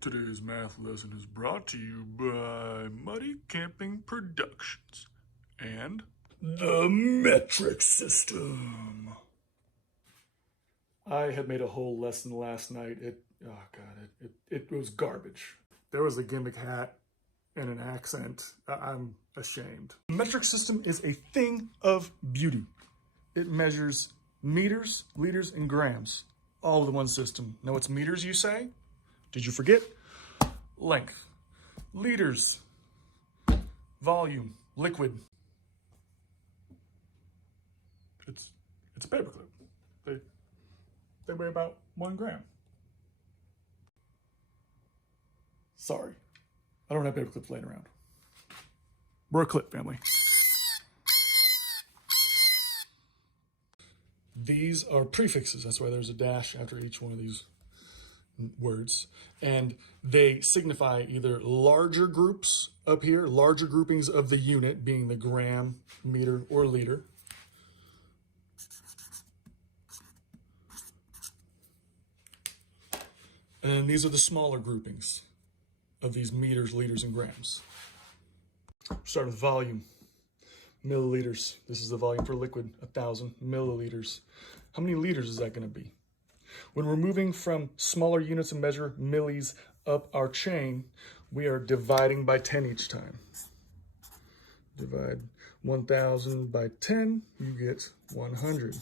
Today's math lesson is brought to you by Muddy Camping Productions and the metric system. I had made a whole lesson last night. It was garbage. There was a gimmick hat and an accent. I'm ashamed. The metric system is a thing of beauty. It measures meters, liters, and grams, all with one system. Now, what's meters, you say? Did you forget? Length, liters, volume, liquid. It's a paperclip. They weigh about 1 gram. Sorry, I don't have paperclips laying around. We're a clip family. These are prefixes. That's why there's a dash after each one of these words, and they signify either larger groups up here, larger groupings of the unit being the gram, meter, or liter, and these are the smaller groupings of these meters, liters, and grams. Start with volume. Milliliters. This is the volume for liquid, 1,000 milliliters. How many liters is that going to be? When we're moving from smaller units and measure millis up our chain, we are dividing by 10 each time. Divide 1,000 by 10, you get 100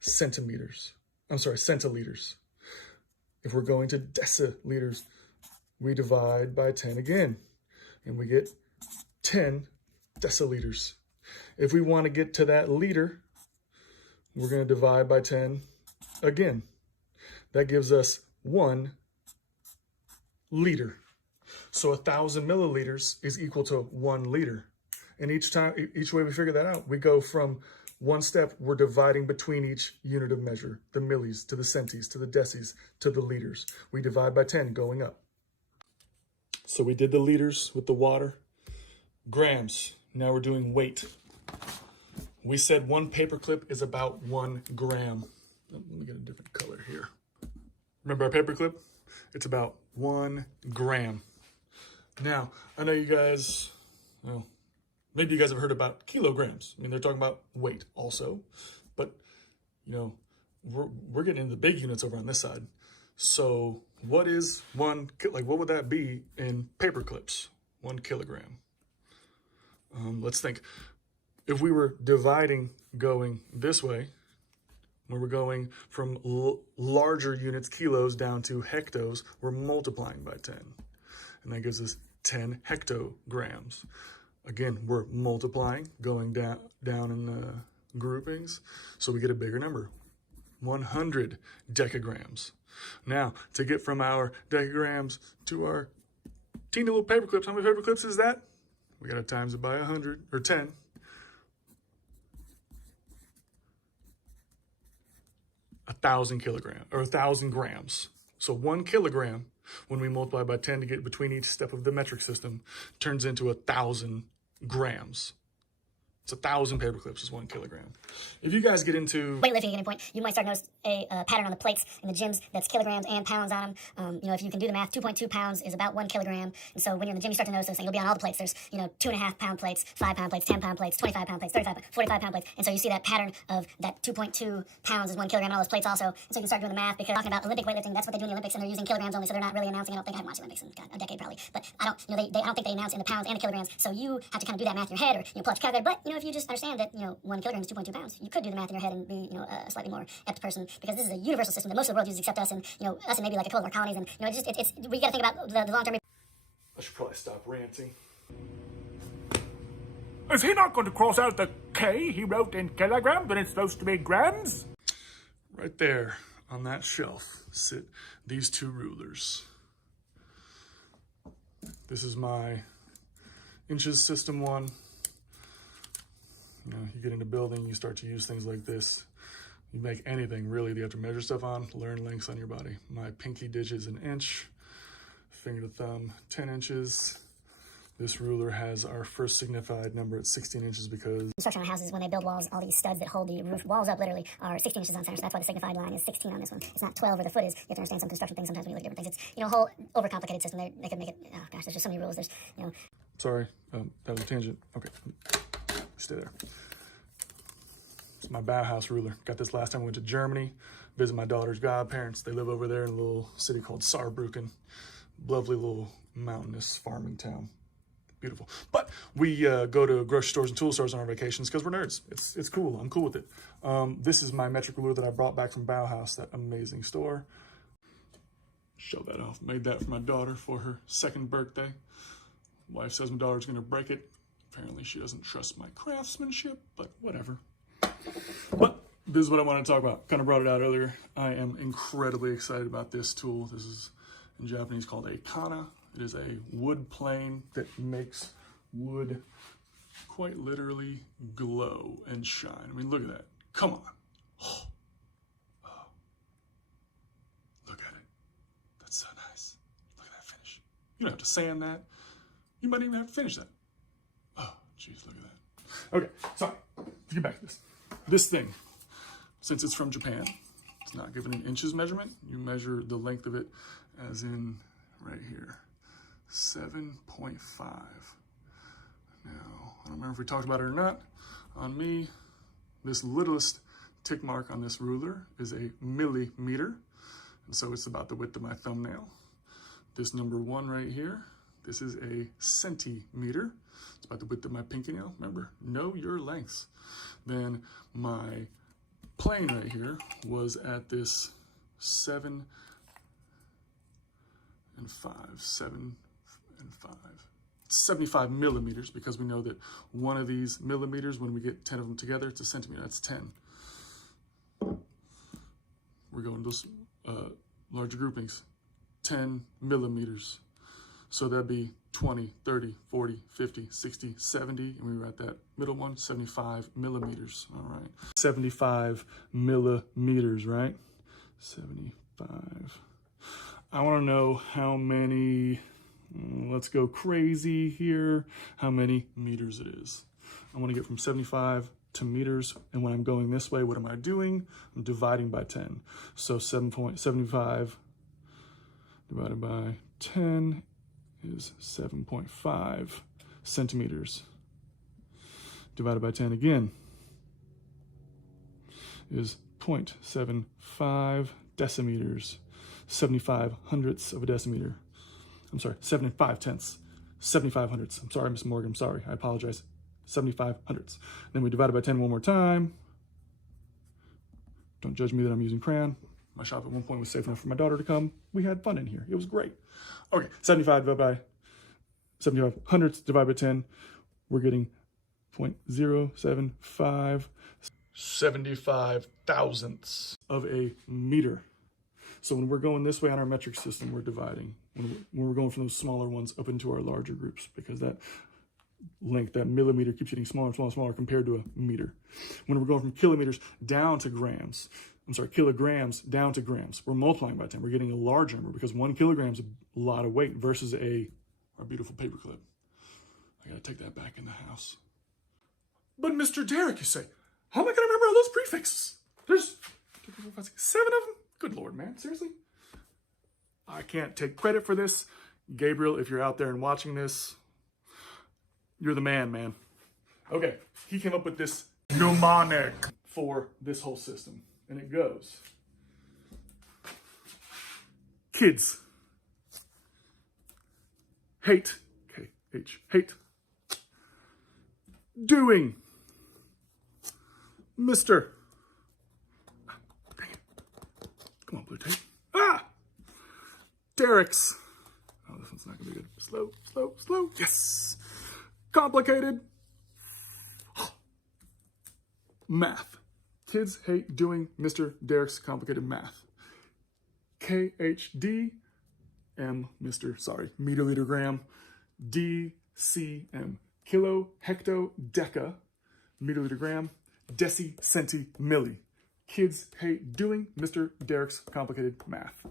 centimeters. I'm sorry, centiliters. If we're going to deciliters, we divide by 10 again, and we get 10 deciliters. If we want to get to that liter, we're going to divide by 10 again. That gives us 1 liter. So 1,000 milliliters is equal to 1 liter. And each way we figure that out, we go from one step, we're dividing between each unit of measure, the millis to the centis to the decis to the liters. We divide by 10 going up. So we did the liters with the water. Grams. Now we're doing weight. We said one paperclip is about 1 gram. Let me get a different color here. Remember our paperclip? It's about 1 gram. Now, I know you guys, well, maybe you guys have heard about kilograms. I mean, they're talking about weight also, but you know, we're getting into the big units over on this side. So what is what would that be in paperclips? 1 kilogram. Let's think. If we were dividing going this way, when we're going from larger units, kilos, down to hectos, we're multiplying by 10. And that gives us 10 hectograms. Again, we're multiplying, going down in the groupings, so we get a bigger number, 100 decagrams. Now, to get from our decagrams to our teeny little paperclips, how many paperclips is that? We got to times it by 100, or 10. 1,000 kilograms, or 1,000 grams. So 1 kilogram, when we multiply by 10 to get between each step of the metric system, turns into 1,000 grams. It's 1,000 paperclips is 1 kilogram. If you guys get into weightlifting at any point, you might start to notice a pattern on the plates in the gyms that's kilograms and pounds on them. If you can do the math, 2.2 pounds is about 1 kilogram. And so when you're in the gym, you start to notice those things. It'll be on all the plates. There's, 2.5 pound plates, 5 pound plates, 10 pound plates, 25 pound plates, 35, 45 pound plates. And so you see that pattern of that 2.2 pounds is 1 kilogram on all those plates also. And so you can start doing the math because talking about Olympic weightlifting, that's what they do in the Olympics, and they're using kilograms only, so they're not really announcing. I don't think I haven't watched the Olympics in a decade probably, but I don't think they announce in the pounds and the kilograms. So you have to kind of do that math in your head, or pull up your calculator. But if you just understand that 1 kilogram is 2.2 pounds, you could do the math in your head and be a slightly more apt person, because this is a universal system that most of the world uses except us, and us and maybe like a couple of our colonies, and it's we got to think about the long term. I should probably stop ranting. Is he not going to cross out the K he wrote in kilograms when it's supposed to be grams? Right there on that shelf sit these 2 rulers. This is my inches system 1. You get into building, you start to use things like this. You make anything really that you have to measure stuff on, learn lengths on your body. My pinky digit is 1 inch, finger to thumb 10 inches, This ruler has our first signified number at 16 inches because Construction on houses, when they build walls, all these studs that hold the roof walls up literally are 16 inches on center. So that's why the signified line is 16 on this one. It's not 12 where the foot is. You have to understand some construction things sometimes when you look at different things. It's, a whole overcomplicated system. They could make it, oh gosh, there's just so many rules. There's, sorry, that was a tangent. Okay, stay there. It's my Bauhaus ruler. Got this last time I went to Germany, visit my daughter's godparents. They live over there in a little city called Saarbrücken. Lovely little mountainous farming town. Beautiful. But we go to grocery stores and tool stores on our vacations because we're nerds. It's cool. I'm cool with it. This is my metric ruler that I brought back from Bauhaus, that amazing store. Show that off. Made that for my daughter for her 2nd birthday. Wife says my daughter's going to break it. Apparently she doesn't trust my craftsmanship, but whatever. But this is what I want to talk about. Kind of brought it out earlier. I am incredibly excited about this tool. This is in Japanese called a kana. It is a wood plane that makes wood quite literally glow and shine. I mean, look at that. Come on. Oh. Look at it. That's so nice. Look at that finish. You don't have to sand that. You might even have to finish that. Oh, jeez, look at that. Okay, sorry. Let's get back to this. This thing, since it's from Japan, it's not given an inches measurement. You measure the length of it as in right here. 7.5. Now, I don't remember if we talked about it or not. On me, this littlest tick mark on this ruler is a millimeter. And so it's about the width of my thumbnail. This number 1 right here, this is a centimeter. It's about the width of my pinky nail. Remember, know your lengths. Then my plane right here was at this 7 and 5, 7 and 5. 75 millimeters, because we know that one of these millimeters, when we get 10 of them together, it's a centimeter. That's 10. We're going to those larger groupings. 10 millimeters. So that'd be 20, 30, 40, 50, 60, 70, and we were at that middle one, 75 millimeters. All right. 75 millimeters, right? 75. I want to know how many, let's go crazy here, how many meters it is. I want to get from 75 to meters, and when I'm going this way, what am I doing? I'm dividing by 10. So 7.75 divided by 10 is 7.5 centimeters. Divided by 10 again is 0.75 decimeters. 75 hundredths of a decimeter. I'm sorry, 75 tenths. 75 hundredths. I'm sorry, Miss Morgan. I'm sorry. I apologize. 75 hundredths. Then we divide it by 10 one more time. Don't judge me that I'm using crayon. My shop at one point was safe enough for my daughter to come. We had fun in here. It was great. Okay, 75 divided by 75 hundredths divided by 10. We're getting 0.075. 75 thousandths of a meter. So when we're going this way on our metric system, we're dividing. When we're going from those smaller ones up into our larger groups, because that length, that millimeter, keeps getting smaller and smaller and smaller compared to a meter. When we're going from kilometers down to grams, kilograms down to grams, we're multiplying by 10. We're getting a large number because 1 kilogram is a lot of weight versus our beautiful paperclip. I gotta take that back in the house. But Mr. Derek, you say, how am I gonna remember all those prefixes? There's 7 of them? Good Lord, man, seriously? I can't take credit for this. Gabriel, if you're out there and watching this, you're the man. Okay, he came up with this mnemonic for this whole system. And it goes, kids hate, K-H, hate, doing, Mr. Dang it. Come on, blue tape. Derek's. Oh, this one's not gonna be good. Slow. Yes. Complicated. Math. Kids hate doing Mr. Derek's complicated math. KHD, meter, liter, gram, DCM, kilo, hecto, deca, meter, liter, gram, deci, centi, milli. Kids hate doing Mr. Derek's complicated math.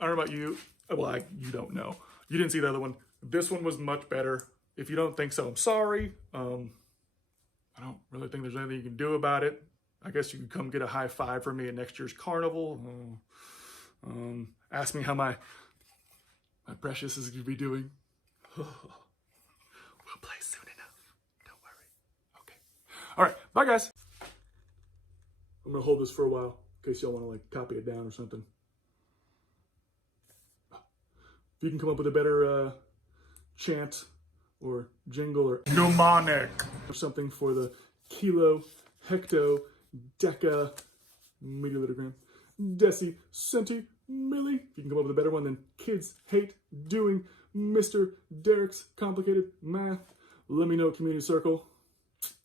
I don't know about you. Well, you don't know. You didn't see the other one. This one was much better. If you don't think so, I'm sorry. I don't really think there's anything you can do about it. I guess you could come get a high five from me at next year's carnival. Ask me how my precious is going to be doing. We'll play soon enough. Don't worry. Okay. All right. Bye, guys. I'm going to hold this for a while in case y'all want to like copy it down or something. If you can come up with a better chant or jingle or Mnemonic. something for the kilo, hecto, deca, milliliter, deci, centi, milli. If you can come up with a better one than kids hate doing Mr. Derek's complicated math, let me know at Community Circle.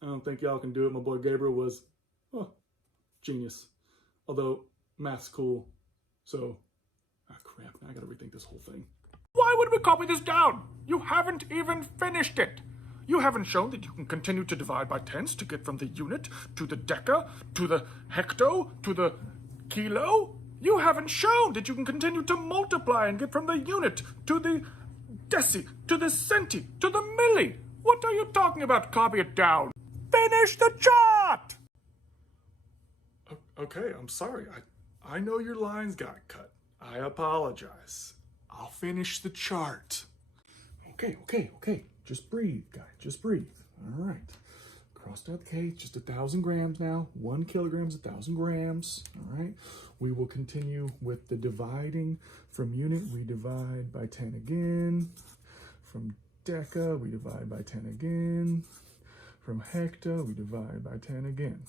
I don't think y'all can do it. My boy Gabriel was genius. Although math's cool. So, crap, I gotta rethink this whole thing. Why would we copy this down? You haven't even finished it. You haven't shown that you can continue to divide by tens to get from the unit to the deca, to the hecto, to the kilo. You haven't shown that you can continue to multiply and get from the unit to the deci, to the centi, to the milli. What are you talking about? Copy it down. Finish the chart! Okay, I'm sorry. I know your lines got cut. I apologize. I'll finish the chart. Okay. Just breathe, guy. Just breathe. All right. Crossed out the K. It's just 1,000 grams now. 1 kilogram is 1,000 grams. All right. We will continue with the dividing. From unit, we divide by 10 again. From deca, we divide by 10 again. From hecta, we divide by 10 again.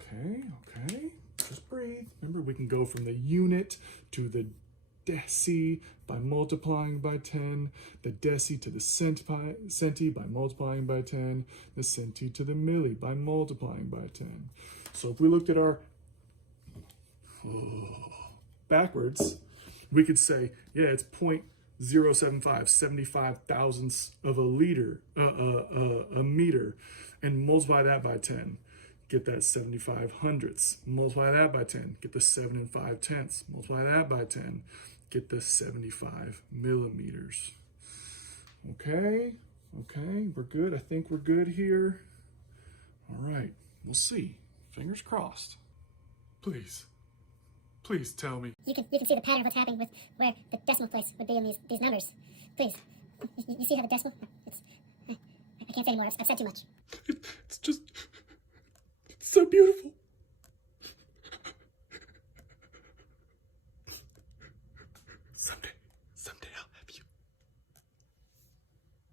Okay. Just breathe. Remember, we can go from the unit to the deci by multiplying by 10, the deci to the centi by multiplying by 10, the centi to the milli by multiplying by 10. So if we looked at our backwards, we could say, yeah, it's 0.075, 75 thousandths of a liter, a meter, and multiply that by 10. Get that 75 hundredths. Multiply that by 10. Get the 7 5/10. Multiply that by 10. Get the 75 millimeters. Okay, we're good. I think we're good here. All right, we'll see. Fingers crossed. Please tell me. You can see the pattern of what's happening with where the decimal place would be in these numbers. Please. You see how the decimal... I can't say anymore. I've said too much. It's so beautiful.